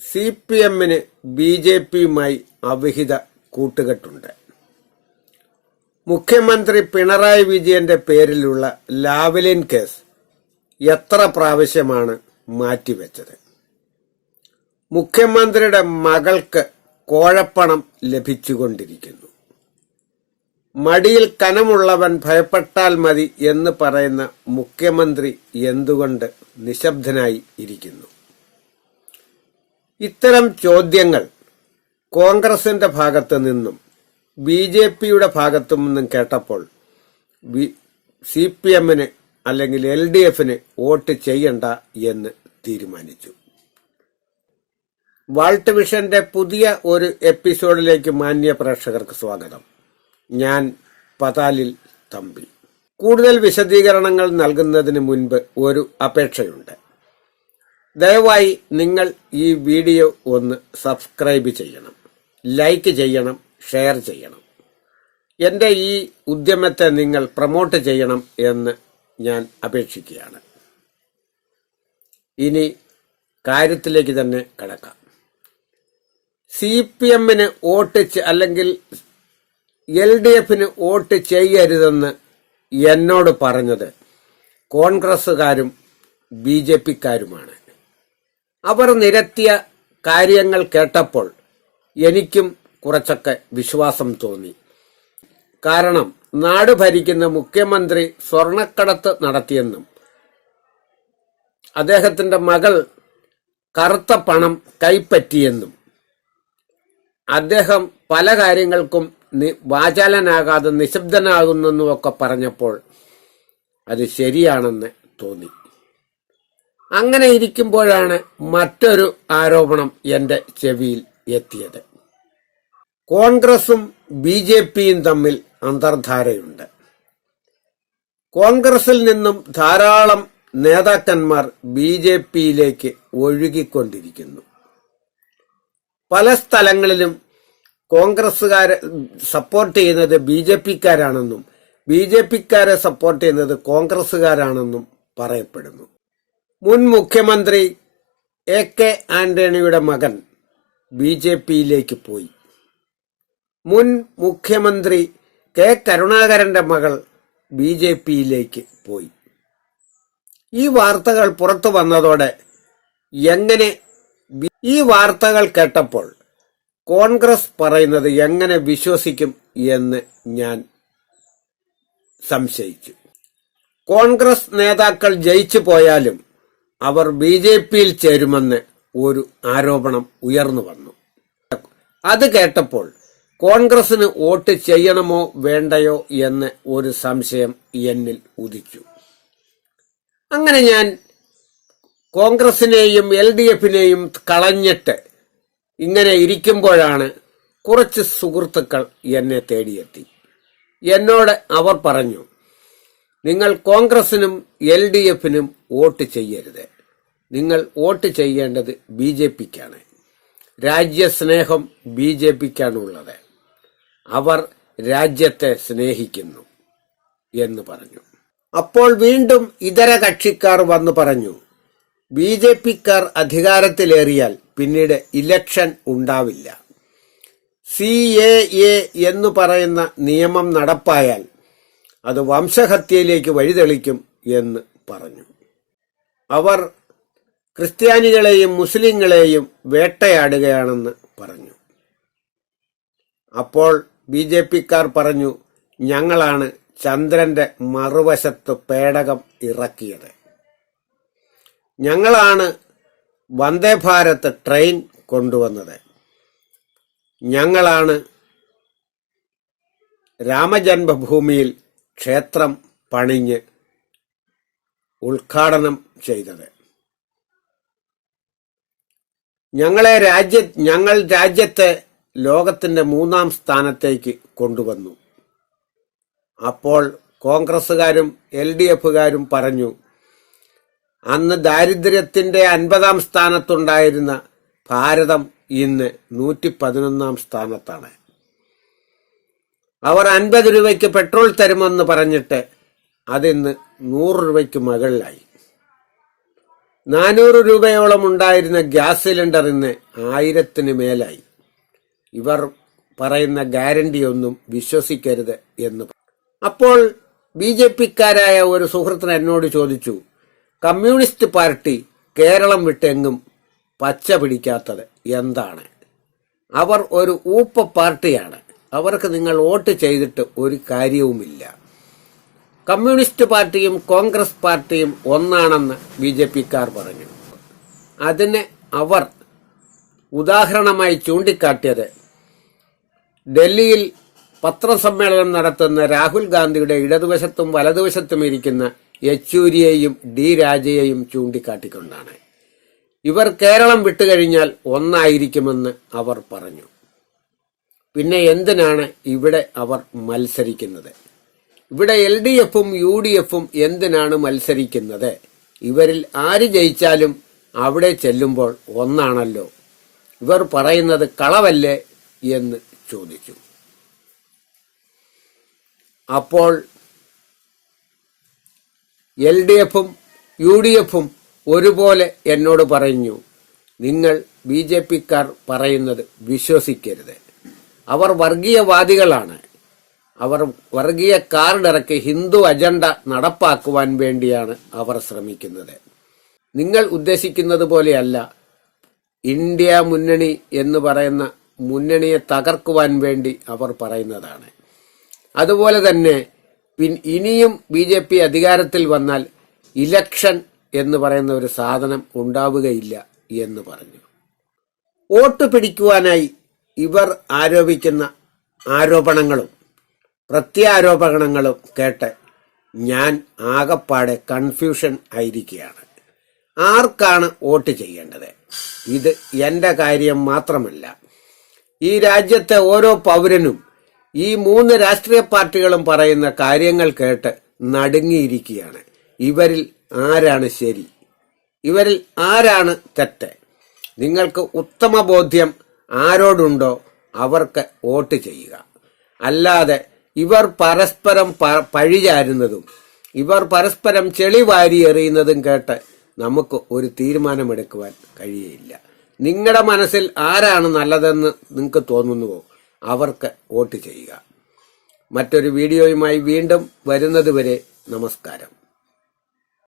CPMന് BJPയുമായി അവിഹിത കൂട്ടുകെട്ടുണ്ട്. മുഖ്യമന്ത്രി പിണറായി വിജയന്റെ പേരിലുള്ള ലാവ്ലിൻ കേസ് എത്ര പ്രാവശ്യമാണ് മാറ്റിവെച്ചത്? മുഖ്യമന്ത്രിയുടെ മകൾക്ക് കോഴപ്പണം ലഭിച്ചുകൊണ്ടിരിക്കുന്നു. മടിയിൽ കനമുള്ളവൻ ഭയപ്പെട്ടാൽ മതി എന്ന് പറയുന്ന മുഖ്യമന്ത്രി എന്തുകൊണ്ട് നിശബ്ദനായി ഇരിക്കുന്നു? ഇത്തരം ചോദ്യങ്ങൾ കോൺഗ്രസിന്റെ ഭാഗത്തു നിന്നും BJPയുടെ ഭാഗത്തു നിന്നും കേട്ടപ്പോൾ CPMന് അല്ലെങ്കിൽ LDFന് വോട്ട് ചെയ്യണ്ട എന്ന് തീരുമാനിച്ചു. വാൾട്ട് വിഷന്റെ പുതിയ ഒരു എപ്പിസോഡിലേക്ക് മാന്യ പ്രേക്ഷകർക്ക് സ്വാഗതം. ഞാൻ പതാലിൽ തമ്പി. കൂടുതൽ വിശദീകരണങ്ങൾ നൽകുന്നതിന് മുൻപ് ഒരു അപേക്ഷയുണ്ട്. ദയവായി നിങ്ങൾ ഈ വീഡിയോ ഒന്ന് സബ്സ്ക്രൈബ് ചെയ്യണം, ലൈക്ക് ചെയ്യണം, ഷെയർ ചെയ്യണം. എൻ്റെ ഈ ഉദ്യമത്തെ നിങ്ങൾ പ്രൊമോട്ട് ചെയ്യണം എന്ന് ഞാൻ അപേക്ഷിക്കുകയാണ്. ഇനി കാര്യത്തിലേക്ക് തന്നെ കടക്കാം. CPMന് വോട്ട് അല്ലെങ്കിൽ LDFന് വോട്ട് ചെയ്യരുതെന്ന് എന്നോട് പറഞ്ഞത് കോൺഗ്രസുകാരും BJPക്കാരുമാണ്. അവർ നിരത്തിയ കാര്യങ്ങൾ കേട്ടപ്പോൾ എനിക്കും കുറച്ചൊക്കെ വിശ്വാസം തോന്നി. കാരണം നാട് ഭരിക്കുന്ന മുഖ്യമന്ത്രി സ്വർണക്കടത്ത് നടത്തിയെന്നും അദ്ദേഹത്തിന്റെ മകൾ കറുത്ത പണം കൈപ്പറ്റിയെന്നും അദ്ദേഹം പല കാര്യങ്ങൾക്കും വാചാലനാകാതെ നിശബ്ദനാകുന്നെന്നുമൊക്കെ പറഞ്ഞപ്പോൾ അത് ശരിയാണെന്ന് തോന്നി. അങ്ങനെ ഇരിക്കുമ്പോഴാണ് മറ്റൊരു ആരോപണം എന്റെ ചെവിയിൽ എത്തിയത്. കോൺഗ്രസും BJPയും തമ്മിൽ അന്തർധാരയുണ്ട്. കോൺഗ്രസിൽ നിന്നും ധാരാളം നേതാക്കന്മാർ BJPയിലേക്ക് ഒഴുകിക്കൊണ്ടിരിക്കുന്നു. പല സ്ഥലങ്ങളിലും കോൺഗ്രസുകാരെ സപ്പോർട്ട് ചെയ്യുന്നത് BJPക്കാരാണെന്നും BJPക്കാരെ സപ്പോർട്ട് ചെയ്യുന്നത് കോൺഗ്രസുകാരാണെന്നും പറയപ്പെടുന്നു. മുൻ മുഖ്യമന്ത്രി AK ആന്റണിയുടെ മകൻ BJPയിലേക്ക് പോയി. മുൻ മുഖ്യമന്ത്രി K കരുണാകരന്റെ മകൾ BJPയിലേക്ക് പോയി. ഈ വാർത്തകൾ പുറത്തു വന്നതോടെ ഈ വാർത്തകൾ കേട്ടപ്പോൾ കോൺഗ്രസ് പറയുന്നത് എങ്ങനെ വിശ്വസിക്കും എന്ന് ഞാൻ സംശയിച്ചു. കോൺഗ്രസ് നേതാക്കൾ ജയിച്ചു പോയാലും അവർ BJPയിൽ ചേരുമെന്ന് ഒരു ആരോപണം ഉയർന്നു വന്നു. അത് കേട്ടപ്പോൾ കോൺഗ്രസിന് വോട്ട് ചെയ്യണമോ വേണ്ടയോ എന്ന് ഒരു സംശയം എന്നിൽ ഉദിച്ചു. അങ്ങനെ ഞാൻ കോൺഗ്രസിനെയും LDFനെയും കളഞ്ഞിട്ട് ഇങ്ങനെ ഇരിക്കുമ്പോഴാണ് കുറച്ച് സുഹൃത്തുക്കൾ എന്നെ തേടിയെത്തി. എന്നോട് അവർ പറഞ്ഞു, നിങ്ങൾ കോൺഗ്രസിനും LDFനും വോട്ട് ചെയ്യരുത്, നിങ്ങൾ വോട്ട് ചെയ്യേണ്ടത് BJPക്കാണ്. രാജ്യസ്നേഹം BJPക്കാണുള്ളത്, അവർ രാജ്യത്തെ സ്നേഹിക്കുന്നു എന്ന് പറഞ്ഞു. അപ്പോൾ വീണ്ടും ഇതര കക്ഷിക്കാർ വന്നു പറഞ്ഞു, BJPക്കാർ അധികാരത്തിലേറിയാൽ പിന്നീട് ഇലക്ഷൻ ഉണ്ടാവില്ല. CAA എന്ന് പറയുന്ന നിയമം നടപ്പായാൽ അത് വംശഹത്യയിലേക്ക് വഴിതെളിക്കും എന്ന് പറഞ്ഞു. അവർ ക്രിസ്ത്യാനികളെയും മുസ്ലിങ്ങളെയും വേട്ടയാടുകയാണെന്ന് പറഞ്ഞു. അപ്പോൾ BJPക്കാർ പറഞ്ഞു, ഞങ്ങളാണ് ചന്ദ്രന്റെ മറുവശത്ത് പേടകം ഇറക്കിയത്, ഞങ്ങളാണ് വന്ദേ ഭാരത് ട്രെയിൻ കൊണ്ടുവന്നത്, ഞങ്ങളാണ് രാമജന്മഭൂമിയിൽ ക്ഷേത്രം പണിഞ്ഞ് ഉദ്ഘാടനം ചെയ്തത്, ഞങ്ങൾ രാജ്യത്തെ ലോകത്തിന്റെ 3-ാം സ്ഥാനത്തേക്ക് കൊണ്ടുവന്നു. അപ്പോൾ കോൺഗ്രസുകാരും LDFകാരും പറഞ്ഞു, അന്ന് ദാരിദ്ര്യത്തിന്റെ 50-ാം സ്ഥാനത്തുണ്ടായിരുന്ന ഭാരതം ഇന്ന് 111-ാം സ്ഥാനത്താണ്. അവർ 50 രൂപയ്ക്ക് പെട്രോൾ തരുമെന്ന് പറഞ്ഞിട്ട് അതിന്ന് 100 രൂപയ്ക്ക് മുകളിലായി. 400 രൂപയോളം ഉണ്ടായിരുന്ന ഗ്യാസ് സിലിണ്ടർ ഇന്ന് 1000-ന് മേലായി. ഇവർ പറയുന്ന ഗ്യാരണ്ടിയൊന്നും വിശ്വസിക്കരുത് എന്ന്. അപ്പോൾ BJP-ക്കാരായ ഒരു സുഹൃത്തിന് എന്നോട് ചോദിച്ചു, കമ്മ്യൂണിസ്റ്റ് പാർട്ടി കേരളം വിട്ടെങ്ങും പച്ച പിടിക്കാത്തത് എന്താണ്? അവർ ഒരു ഊപ്പ പാർട്ടിയാണ്, അവർക്ക് നിങ്ങൾ വോട്ട് ചെയ്തിട്ട് ഒരു കാര്യവുമില്ല. കമ്മ്യൂണിസ്റ്റ് പാർട്ടിയും കോൺഗ്രസ് പാർട്ടിയും ഒന്നാണെന്ന് BJP-ക്കാർ പറഞ്ഞു. അതിന് അവർ ഉദാഹരണമായി ചൂണ്ടിക്കാട്ടിയത് ഡൽഹിയിൽ പത്രസമ്മേളനം നടത്തുന്ന രാഹുൽ ഗാന്ധിയുടെ ഇടതുവശത്തും വലതുവശത്തും ഇരിക്കുന്ന യെച്ചൂരിയെയും D രാജയെയും ചൂണ്ടിക്കാട്ടിക്കൊണ്ടാണ്. ഇവർ കേരളം വിട്ടുകഴിഞ്ഞാൽ ഒന്നായിരിക്കുമെന്ന് അവർ പറഞ്ഞു. പിന്നെ എന്തിനാണ് ഇവിടെ അവർ മത്സരിക്കുന്നത്? ഇവിടെ LDF-ഉം UDF-ഉം എന്തിനാണ് മത്സരിക്കുന്നത്? ഇവരിൽ ആര് ജയിച്ചാലും അവിടെ ചെല്ലുമ്പോൾ ഒന്നാണല്ലോ. ഇവർ പറയുന്നത് കളവല്ലേ എന്ന് ചോദിച്ചു. അപ്പോൾ LDF-ഉം UDF-ഉം ഒരുപോലെ എന്നോട് പറഞ്ഞു, നിങ്ങൾ BJP-ക്കാർ പറയുന്നത് വിശ്വസിക്കരുത്. അവർ വർഗീയവാദികളാണ്. അവർ വർഗീയ കാർഡിറക്കി ഹിന്ദു അജണ്ട നടപ്പാക്കുവാൻ വേണ്ടിയാണ് അവർ ശ്രമിക്കുന്നത്. നിങ്ങൾ ഉദ്ദേശിക്കുന്നത് പോലെയല്ല. ഇന്ത്യ മുന്നണി എന്ന് പറയുന്ന മുന്നണിയെ തകർക്കുവാൻ വേണ്ടി അവർ പറയുന്നതാണ്. അതുപോലെ തന്നെ ഇനിയും BJP അധികാരത്തിൽ വന്നാൽ ഇലക്ഷൻ എന്ന് പറയുന്ന ഒരു സാധനം ഉണ്ടാവുകയില്ല എന്ന് പറഞ്ഞു. വോട്ട് പിടിക്കുവാനായി ഇവർ ആരോപിക്കുന്ന ആരോപണങ്ങളും പ്രത്യാരോപണങ്ങളും കേട്ട് ഞാൻ ആകപ്പാടെ കൺഫ്യൂഷൻ ആയിരിക്കുകയാണ്. ആർക്കാണ് വോട്ട് ചെയ്യേണ്ടത്? ഇത് എന്റെ കാര്യം മാത്രമല്ല. ഈ രാജ്യത്തെ ഓരോ പൗരനും ഈ 3 രാഷ്ട്രീയ പാർട്ടികളും പറയുന്ന കാര്യങ്ങൾ കേട്ട് നടുങ്ങിയിരിക്കുകയാണ്. ഇവരിൽ ആരാണ് ശരി? ഇവരിൽ ആരാണ് തെറ്റ്? നിങ്ങൾക്ക് ഉത്തമ ബോധ്യം ആരോടുണ്ടോ അവർക്ക് വോട്ട് ചെയ്യുക. അല്ലാതെ ഇവർ പരസ്പരം പഴിചാരുന്നതും ഇവർ പരസ്പരം ചെളി വാരി എറിയുന്നതും കേട്ട് നമുക്ക് ഒരു തീരുമാനമെടുക്കുവാൻ കഴിയുകയില്ല. നിങ്ങളുടെ മനസ്സിൽ ആരാണ് നല്ലതെന്ന് നിങ്ങൾക്ക് തോന്നുന്നുവോ അവർക്ക് വോട്ട് ചെയ്യുക. മറ്റൊരു വീഡിയോയുമായി വീണ്ടും വരുന്നതുവരെ നമസ്കാരം.